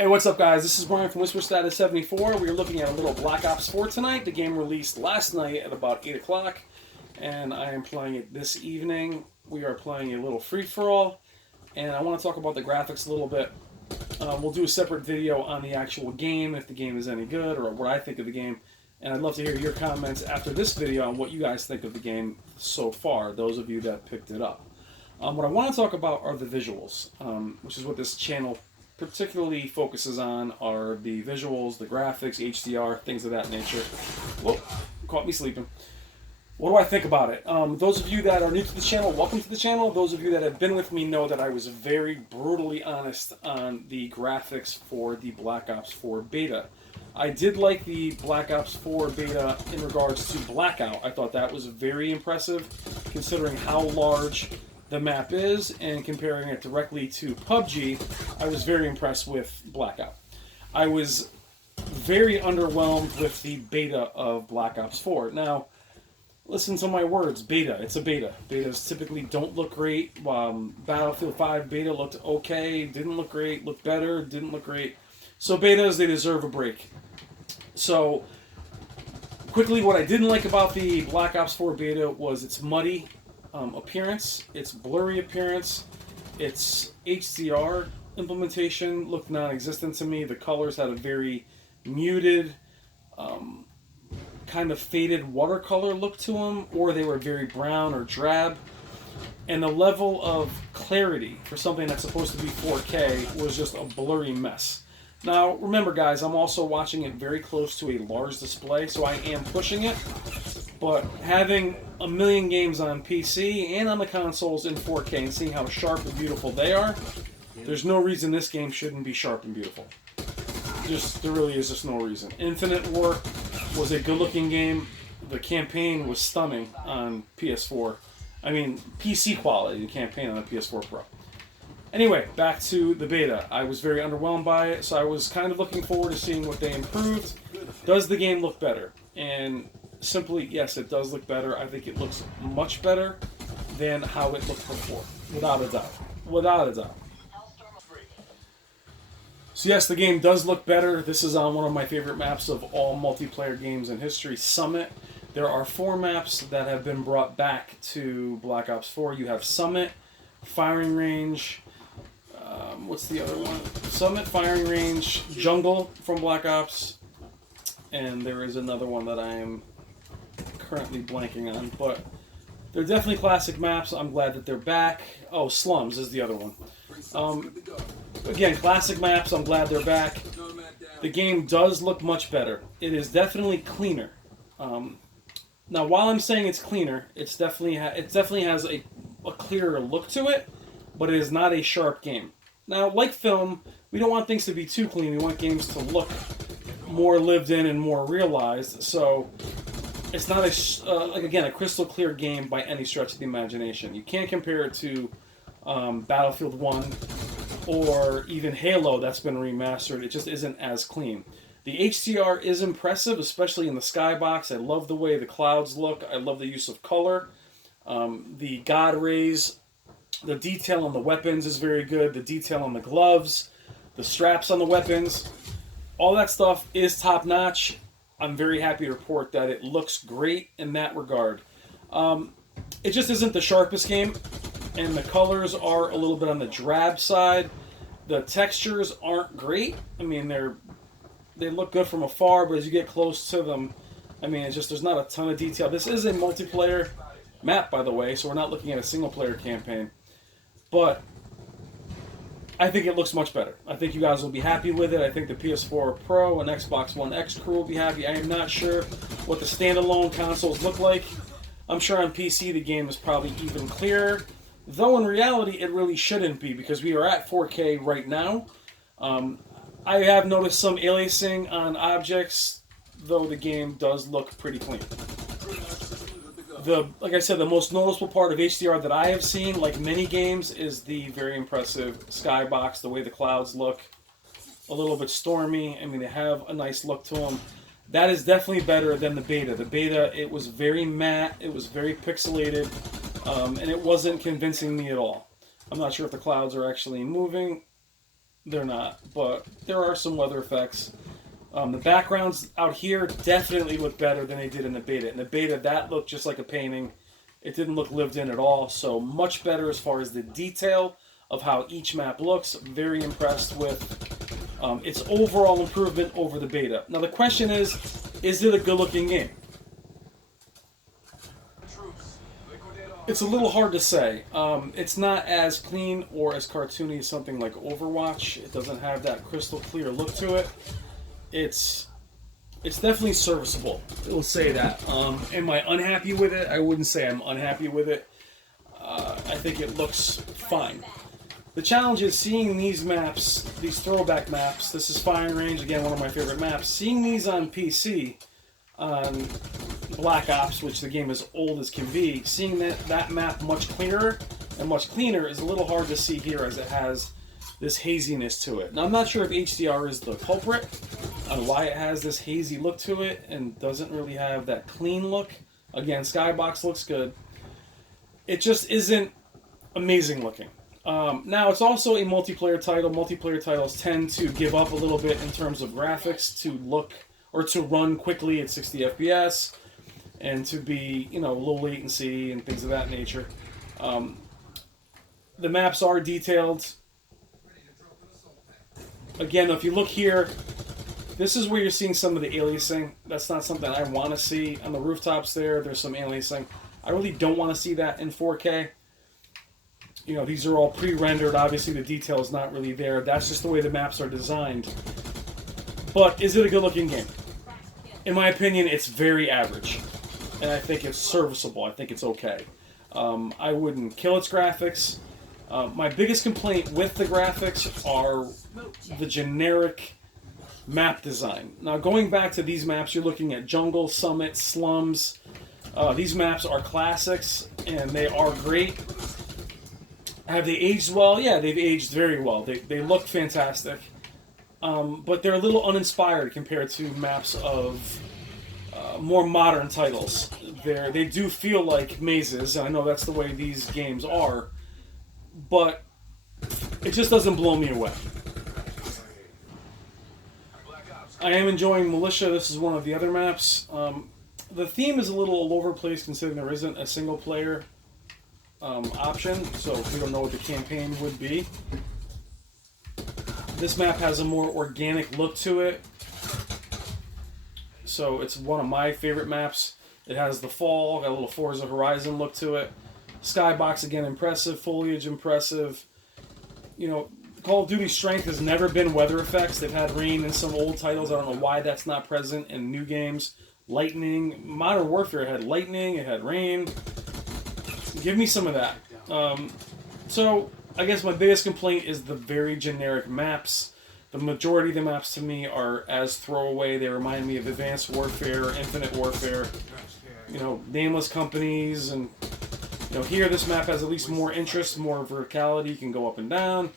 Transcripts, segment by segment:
Hey, what's up, guys? This is Brian from Whisper Status 74. We are looking at a little Black Ops 4 tonight. The game released last night at about 8 o'clock, and I am playing it this evening. We are playing a little free-for-all, and I want to talk about the graphics a little bit. We'll do a separate video on the actual game, if the game is any good, or what I think of the game. And I'd love to hear your comments after this video on what you guys think of the game so far, those of you that picked it up. What I want to talk about are the visuals, which is what this channel particularly focuses on, are the visuals, the graphics, HDR, things of that nature. Whoa, caught me sleeping. What do I think about it? Those of you that are new to the channel, welcome to the channel. Those of you that have been with me know that I was very brutally honest on the graphics for the Black Ops 4 beta. I did like the Black Ops 4 beta in regards to Blackout. I thought that was very impressive, considering how large the map is, and comparing it directly to PUBG, I was very impressed with Blackout. I was very underwhelmed with the beta of Black Ops 4. Now, listen to my words, beta. It's a beta. Betas typically don't look great. Battlefield 5 beta looked okay, didn't look great, looked better, didn't look great. So betas, they deserve a break. So, quickly, what I didn't like about the Black Ops 4 beta was its muddy appearance, its blurry appearance, its HDR implementation looked non-existent to me. The colors had a very muted, kind of faded watercolor look to them, or they were very brown or drab. And the level of clarity for something that's supposed to be 4K was just a blurry mess. Now, remember, guys, I'm also watching it very close to a large display, so I am pushing it. But having a million games on PC and on the consoles in 4K and seeing how sharp and beautiful they are, there's no reason this game shouldn't be sharp and beautiful. There really is just no reason. Infinite War was a good-looking game. The campaign was stunning on PS4. I mean, PC quality, the campaign on the PS4 Pro. Anyway, back to the beta. I was very underwhelmed by it, so I was kind of looking forward to seeing what they improved. Does the game look better? And simply, yes, it does look better. I think it looks much better than how it looked before, without a doubt. Without a doubt. So yes, the game does look better. This is on one of my favorite maps of all multiplayer games in history, Summit. There are 4 maps that have been brought back to Black Ops 4. You have Summit, Firing Range, what's the other one? Summit, Firing Range, Jungle from Black Ops, and there is another one that I am currently blanking on, but they're definitely classic maps. I'm glad that they're back. Oh, Slums is the other one. Again, classic maps. I'm glad they're back. The game does look much better. It is definitely cleaner. Now, while I'm saying it's cleaner, it definitely has a clearer look to it, but it is not a sharp game. Now, like film, we don't want things to be too clean. We want games to look more lived in and more realized. So it's not a crystal clear game by any stretch of the imagination. You can't compare it to Battlefield 1 or even Halo that's been remastered. It just isn't as clean. The HDR is impressive, especially in the skybox. I love the way the clouds look. I love the use of color. The God rays, the detail on the weapons is very good. The detail on the gloves, the straps on the weapons, all that stuff is top notch. I'm very happy to report that it looks great in that regard. It just isn't the sharpest game, and the colors are a little bit on the drab side. The textures aren't great. I mean, they look good from afar, but as you get close to them, I mean, it's just there's not a ton of detail. This is a multiplayer map, by the way, so we're not looking at a single-player campaign. But I think it looks much better. I think you guys will be happy with it. I think the PS4 Pro and Xbox One X crew will be happy. I am not sure what the standalone consoles look like. I'm sure on PC the game is probably even clearer. Though in reality it really shouldn't be, because we are at 4K right now. I have noticed some aliasing on objects, though the game does look pretty clean. Like I said, the most noticeable part of HDR that I have seen, like many games, is the very impressive skybox, the way the clouds look. A little bit stormy. I mean, they have a nice look to them. That is definitely better than the beta. The beta, it was very matte, it was very pixelated, and it wasn't convincing me at all. I'm not sure if the clouds are actually moving. they're not, but there are some weather effects. The backgrounds out here definitely look better than they did in the beta. In the beta, that looked just like a painting. It didn't look lived in at all, so much better as far as the detail of how each map looks. Very impressed with its overall improvement over the beta. Now the question is it a good-looking game? It's a little hard to say. It's not as clean or as cartoony as something like Overwatch. It doesn't have that crystal clear look to it. It's definitely serviceable. We'll say that. Am I unhappy with it? I wouldn't say I'm unhappy with it. I think it looks fine. The challenge is seeing these maps, these throwback maps. This is Firing Range, again, one of my favorite maps. Seeing these on PC, on Black Ops, which the game is old as can be, seeing that map much clearer and much cleaner is a little hard to see here as it has this haziness to it. Now, I'm not sure if HDR is the culprit on why it has this hazy look to it and doesn't really have that clean look. Again, Skybox looks good. It just isn't amazing looking. Now, it's also a multiplayer title. Multiplayer titles tend to give up a little bit in terms of graphics to look or to run quickly at 60 FPS and to be, low latency and things of that nature. The maps are detailed. Again, if you look here, this is where you're seeing some of the aliasing. That's not something I want to see. On the rooftops there's some aliasing. I really don't want to see that in 4K. These are all pre-rendered. Obviously, the detail is not really there. That's just the way the maps are designed. But is it a good-looking game? In my opinion, it's very average. And I think it's serviceable. I think it's okay. I wouldn't kill its graphics. My biggest complaint with the graphics are the generic map design. Now, going back to these maps, you're looking at Jungle, Summit, Slums. These maps are classics, and they are great. Have they aged well? Yeah, they've aged very well. They look fantastic. But they're a little uninspired compared to maps of more modern titles. They do feel like mazes, and I know that's the way these games are, but it just doesn't blow me away. I am enjoying Militia. This is one of the other maps. The theme is a little all over the place considering there isn't a single player option, so we don't know what the campaign would be. This map has a more organic look to it, so it's one of my favorite maps. It has the fall, got a little Forza Horizon look to it. Skybox, again, impressive. Foliage, impressive. Call of Duty's strength has never been weather effects. They've had rain in some old titles. I don't know why that's not present in new games. Lightning. Modern Warfare had lightning, it had rain. Give me some of that. So, I guess my biggest complaint is the very generic maps. The majority of the maps to me are as throwaway. They remind me of Advanced Warfare, Infinite Warfare, nameless companies. And, here this map has at least more interest, more verticality. You can go up and down.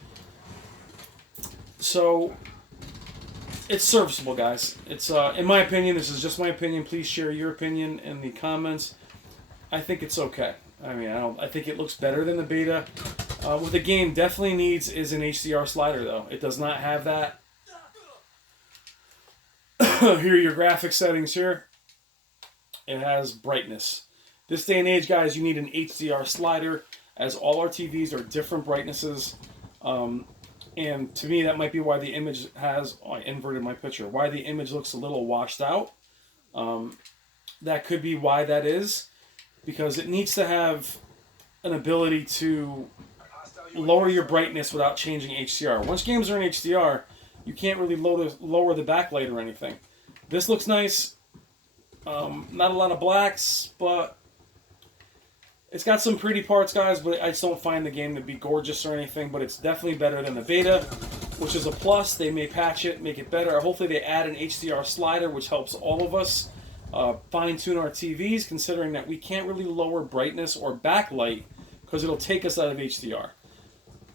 So, it's serviceable, guys. It's, in my opinion, this is just my opinion. Please share your opinion in the comments. I think it's okay. I think it looks better than the beta. What the game definitely needs is an HDR slider, though. It does not have that. Here are your graphic settings here. It has brightness. This day and age, guys, you need an HDR slider, as all our TVs are different brightnesses. And to me, that might be why the image has... Oh, I inverted my picture. Why the image looks a little washed out. That could be why that is. Because it needs to have an ability to lower your brightness without changing HDR. Once games are in HDR, you can't really lower the backlight or anything. This looks nice. Not a lot of blacks, but it's got some pretty parts, guys, but I just don't find the game to be gorgeous or anything, but it's definitely better than the beta, which is a plus. They may patch it, make it better. Hopefully they add an HDR slider, which helps all of us fine-tune our TVs, considering that we can't really lower brightness or backlight because it'll take us out of HDR.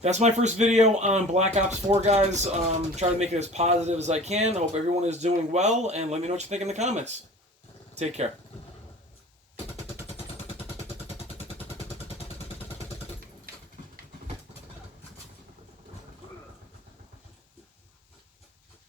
That's my first video on Black Ops 4, guys. Try to make it as positive as I can. I hope everyone is doing well, and let me know what you think in the comments. Take care.